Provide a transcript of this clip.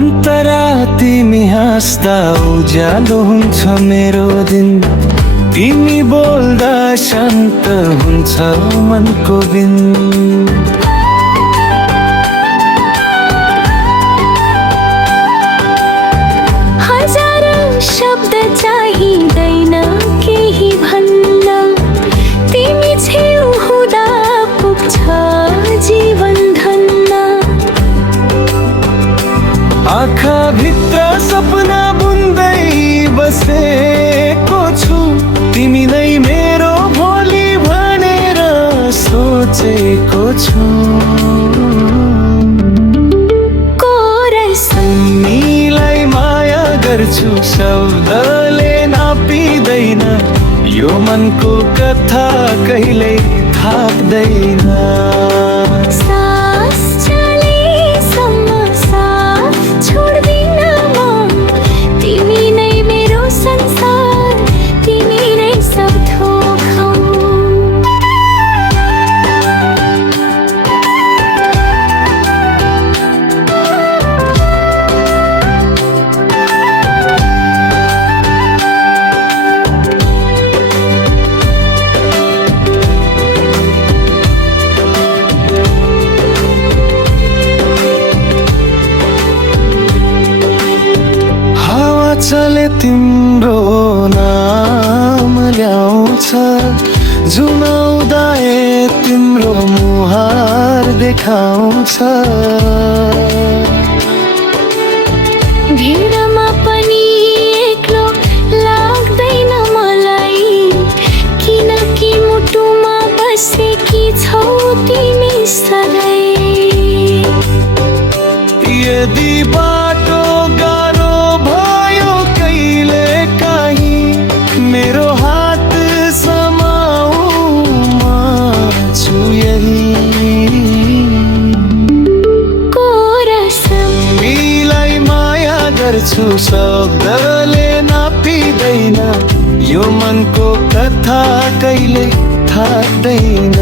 अन्तरा तिमी हाँस्दा उज्यालो हुन्छ मेरो दिन, तिमी बोल्दा शान्त हुन्छ मनको दिन। हजारौं शब्द चाहिँदैन केही भन्न, तिमी छेउ हुँदा पुग्छ जीवन धन्न। आँखा भित्र सपना बुन्दै बसेको छु, तिमी नै मेरो भोलि भनेर सोचेको छु। तिमीलाई माया गर्छु शब्दले नापिँदैन, यो मनको कथा कहिल्यै थाक्दैन। सास चलेसम्म साथ छोड्दिन म, तिमी नै मेरो संसार, तिमी नै सब थोक हौ। चले तिम्रो नाम ल्याउँछ, जुनाउँदा तिम्रो मुहार देखाउँछ। भिडमा पनि एक्लो लाग्दैन मलाई, किनकि मुटुमा बसेकी छौ तिमी सधैँ। यदि बाटो गाह्रो भयो कहिले काहीँ, मेरो हात समाऊ म छु यही। तिमीलाई माया गर्छु शब्दले नापिँदैन, यो मनको कथा कहिल्यै थाक्दैन।